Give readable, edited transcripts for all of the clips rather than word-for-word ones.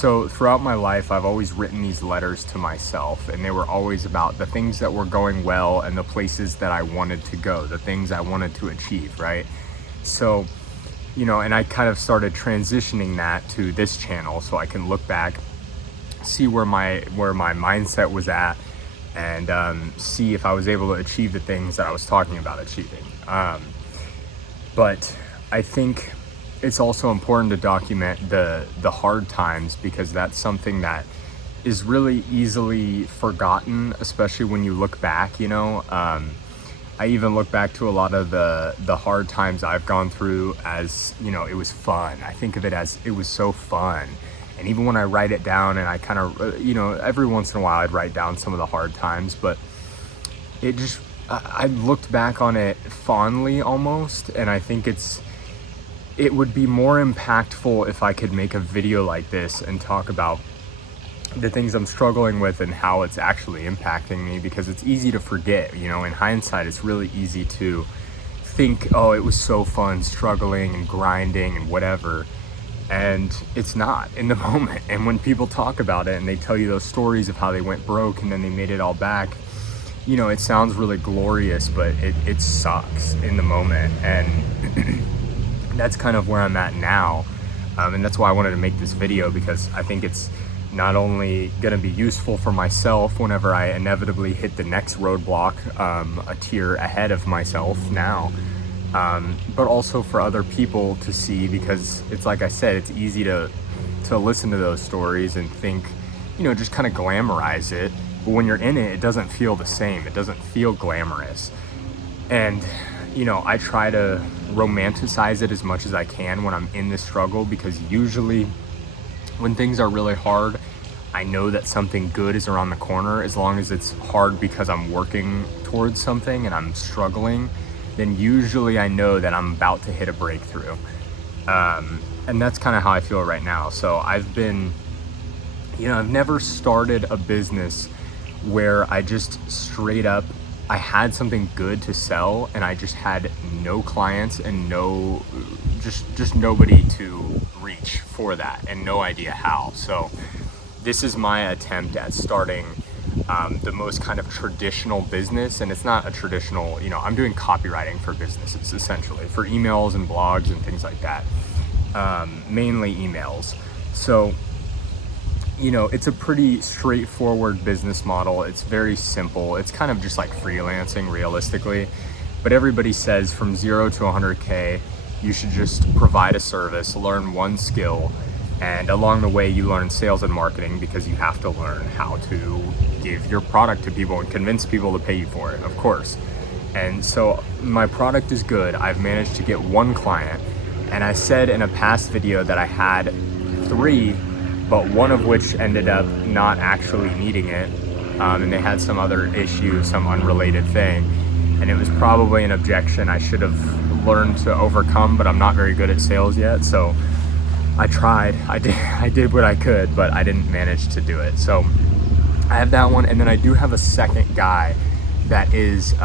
So throughout my life, I've always written these letters to myself, and they were always about the things that were going well and the places that I wanted to go, the things I wanted to achieve, right? So, and I kind of started transitioning that to this channel so I can look back, see where my mindset was at, and see if I was able to achieve the things that I was talking about achieving. But I think it's also important to document the hard times, because that's something that is really easily forgotten, especially when you look back. I even look back to a lot of the hard times I've gone through as, it was fun. I think of it as it was so fun. And even when I write it down, and I kind of, every once in a while I'd write down some of the hard times, but I looked back on it fondly almost, and I think it would be more impactful if I could make a video like this and talk about the things I'm struggling with and how it's actually impacting me, because it's easy to forget. In hindsight, it's really easy to think, oh, it was so fun struggling and grinding and whatever, and it's not in the moment. And when people talk about it and they tell you those stories of how they went broke and then they made it all back, it sounds really glorious, but it sucks in the moment. And that's kind of where I'm at now, and that's why I wanted to make this video, because I think it's not only going to be useful for myself whenever I inevitably hit the next roadblock, a tier ahead of myself now, but also for other people to see, because it's like I said, it's easy to listen to those stories and think, just kind of glamorize it, but when you're in it, it doesn't feel the same. It doesn't feel glamorous. And I try to romanticize it as much as I can when I'm in this struggle, because usually when things are really hard, I know that something good is around the corner. As long as it's hard because I'm working towards something and I'm struggling, then usually I know that I'm about to hit a breakthrough. And that's kind of how I feel right now. So I've been, I've never started a business where I just straight up, I had something good to sell and I just had no clients and just nobody to reach for that, and no idea how. So this is my attempt at starting the most kind of traditional business. And it's not a traditional, I'm doing copywriting for businesses, essentially, for emails and blogs and things like that, mainly emails. So it's a pretty straightforward business model. It's very simple. It's kind of just like freelancing, realistically. But everybody says from 0 to 100K, you should just provide a service, learn one skill, and along the way you learn sales and marketing, because you have to learn how to give your product to people and convince people to pay you for it, of course. And so my product is good. I've managed to get one client, and I said in a past video that I had 3, but one of which ended up not actually needing it, and they had some other issue, some unrelated thing, and it was probably an objection I should have learned to overcome, but I'm not very good at sales yet, so I tried. I did what I could, but I didn't manage to do it. So I have that one, and then I do have a second guy that is,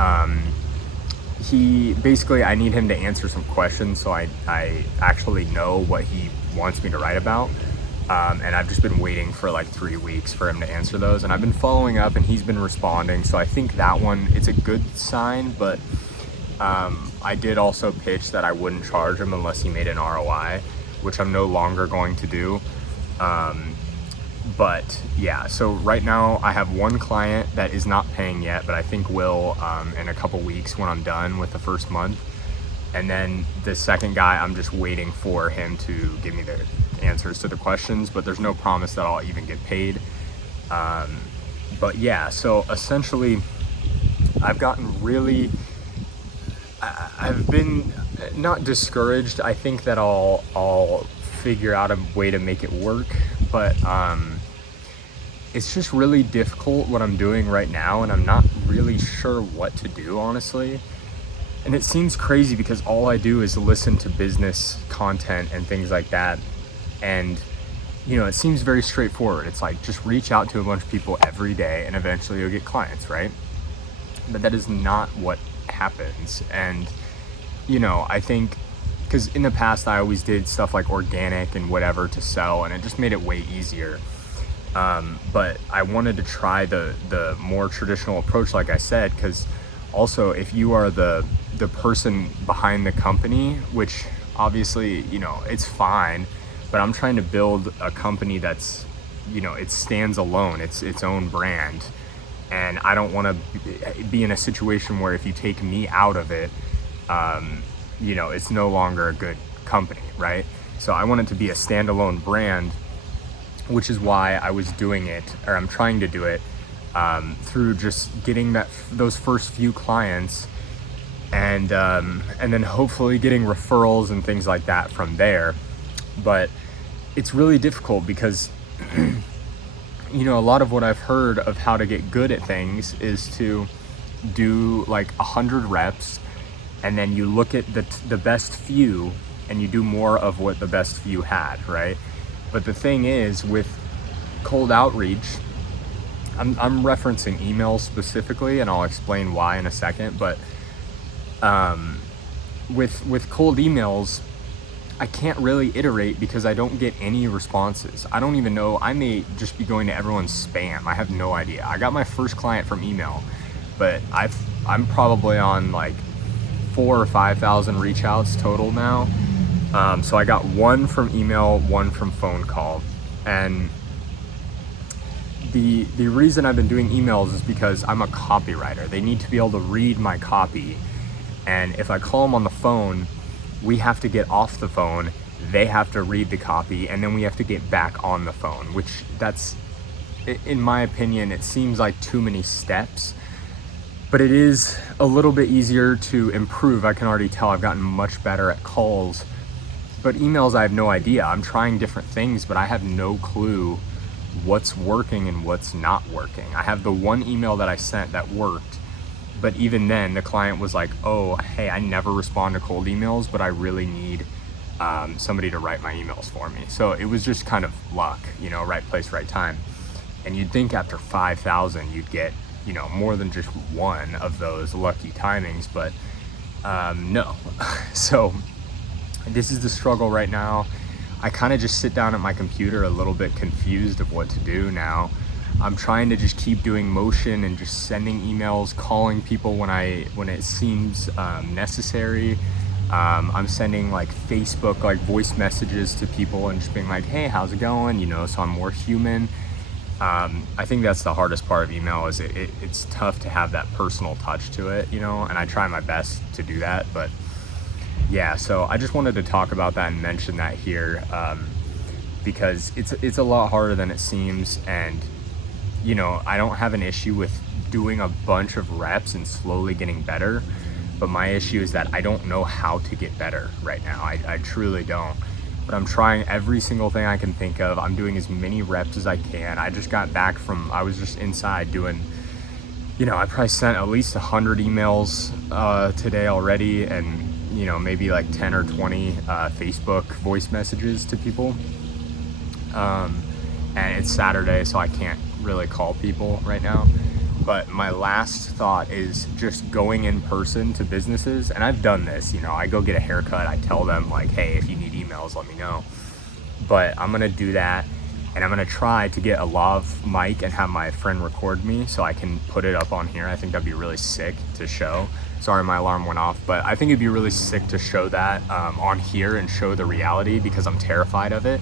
he basically, I need him to answer some questions so I actually know what he wants me to write about. And I've just been waiting for like 3 weeks for him to answer those, and I've been following up and he's been responding. So I think that one, it's a good sign, but I did also pitch that I wouldn't charge him unless he made an ROI, which I'm no longer going to do. But yeah, so right now I have one client that is not paying yet, but I think will in a couple weeks when I'm done with the first month. And then the second guy, I'm just waiting for him to give me the answers to the questions, but there's no promise that I'll even get paid. But yeah, so essentially I've gotten really, I've been not discouraged. I think that I'll figure out a way to make it work, but it's just really difficult what I'm doing right now, and I'm not really sure what to do, honestly. And it seems crazy because all I do is listen to business content and things like that. And, you know, it seems very straightforward. It's like, just reach out to a bunch of people every day and eventually you'll get clients, right? But that is not what happens. And, you know, I think because in the past I always did stuff like organic and whatever to sell, and it just made it way easier. But I wanted to try the more traditional approach, like I said, because also if you are the person behind the company, which obviously, you know, it's fine, but I'm trying to build a company that's, you know, it stands alone, it's its own brand. And I don't want to be in a situation where if you take me out of it, you know, it's no longer a good company, right? So I want it to be a standalone brand, which is why I was doing it, or I'm trying to do it, through just getting those first few clients, and then hopefully getting referrals and things like that from there. But it's really difficult because you know, a lot of what I've heard of how to get good at things is to do like 100 reps, and then you look at the best few and you do more of what the best few had, right? But the thing is, with cold outreach, I'm referencing emails specifically, and I'll explain why in a second, but with cold emails, I can't really iterate because I don't get any responses. I don't even know, I may just be going to everyone's spam. I have no idea. I got my first client from email, but I'm probably on like 4,000 or 5,000 reach outs total now. So I got one from email, one from phone call. And the reason I've been doing emails is because I'm a copywriter. They need to be able to read my copy. And if I call them on the phone, we have to get off the phone, they have to read the copy, and then we have to get back on the phone, which that's, in my opinion, it seems like too many steps, but it is a little bit easier to improve. I can already tell I've gotten much better at calls, but emails, I have no idea. I'm trying different things, but I have no clue what's working and what's not working. I have the one email that I sent that worked, but even then the client was like, oh, hey, I never respond to cold emails, but I really need somebody to write my emails for me. So it was just kind of luck, you know, right place, right time. And you'd think after 5,000 you'd get, you know, more than just one of those lucky timings, but no. So this is the struggle right now. I kind of just sit down at my computer a little bit confused of what to do now. I'm trying to just keep doing motion and just sending emails, calling people when it seems necessary. I'm sending like Facebook like voice messages to people and just being like, hey, how's it going? You know, so I'm more human. I think that's the hardest part of email, is it's tough to have that personal touch to it, you know, and I try my best to do that. But yeah, so I just wanted to talk about that and mention that here, because it's a lot harder than it seems. And you know, I don't have an issue with doing a bunch of reps and slowly getting better, but my issue is that I don't know how to get better right now. I truly don't. But I'm trying every single thing I can think of. I'm doing as many reps as I can. I just got back from, I was just inside doing, you know, I probably sent at least 100 emails today already, and you know, maybe like 10 or 20 Facebook voice messages to people. And it's Saturday, so I can't really call people right now. But my last thought is just going in person to businesses. And I've done this, you know, I go get a haircut, I tell them like, hey, if you need emails, let me know. But I'm gonna do that, and I'm gonna try to get a lav mic and have my friend record me so I can put it up on here. I think that'd be really sick to show. Sorry, my alarm went off, but I think it'd be really sick to show that on here and show the reality, because I'm terrified of it.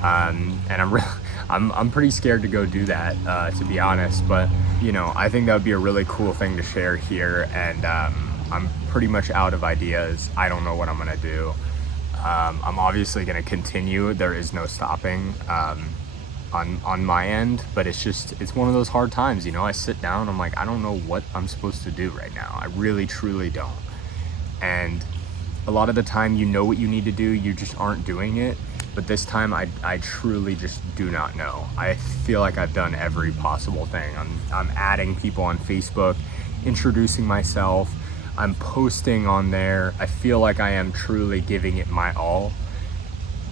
And I'm pretty scared to go do that, to be honest. But you know, I think that would be a really cool thing to share here. And I'm pretty much out of ideas. I don't know what I'm gonna do. I'm obviously gonna continue. There is no stopping on my end, but it's one of those hard times, you know. I sit down, I'm like, I don't know what I'm supposed to do right now. I really truly don't. And a lot of the time, you know what you need to do, you just aren't doing it. But this time I truly just do not know. I feel like I've done every possible thing. I'm adding people on Facebook, introducing myself, I'm posting on there. I feel like I am truly giving it my all.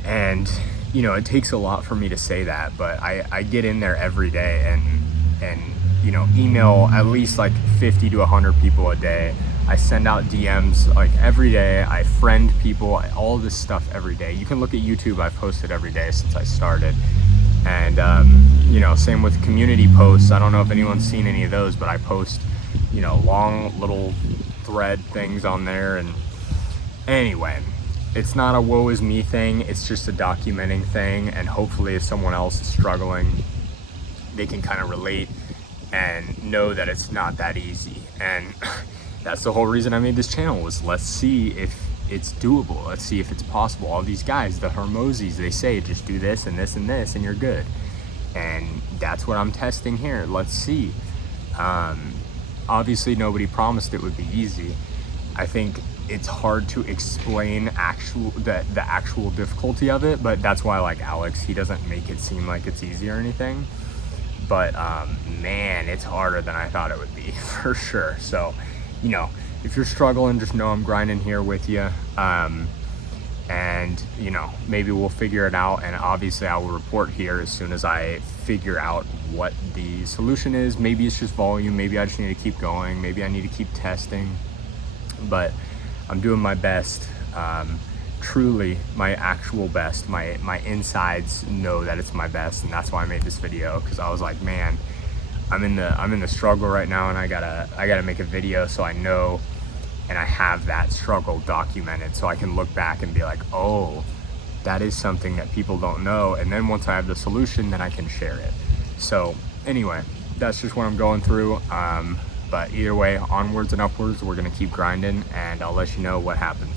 And you know, it takes a lot for me to say that, but I get in there every day and you know, email at least like 50 to 100 people a day, I send out DMs like every day. I friend people, all this stuff every day. You can look at YouTube, I've posted every day since I started. And, you know, same with community posts. I don't know if anyone's seen any of those, but I post, you know, long little thread things on there. And anyway, it's not a woe is me thing. It's just a documenting thing. And hopefully if someone else is struggling, they can kind of relate and know that it's not that easy. And that's the whole reason I made this channel, was let's see if it's doable. Let's see if it's possible. All these guys, the Hormozis, they say just do this and this and this and you're good. And that's what I'm testing here. Let's see. Obviously nobody promised it would be easy. I think it's hard to explain the actual difficulty of it, but that's why I like Alex. He doesn't make it seem like it's easy or anything. But man, it's harder than I thought it would be, for sure. So, you know, if you're struggling, just know I'm grinding here with you. And, you know, maybe we'll figure it out. And obviously I will report here as soon as I figure out what the solution is. Maybe it's just volume. Maybe I just need to keep going. Maybe I need to keep testing. But I'm doing my best. Truly my actual best. My insides know that it's my best, and that's why I made this video, because I was like, man, I'm in the struggle right now, and I gotta make a video so I know and I have that struggle documented, so I can look back and be like, oh, that is something that people don't know. And then once I have the solution, then I can share it. So anyway, that's just what I'm going through. But either way, onwards and upwards, we're gonna keep grinding, and I'll let you know what happens.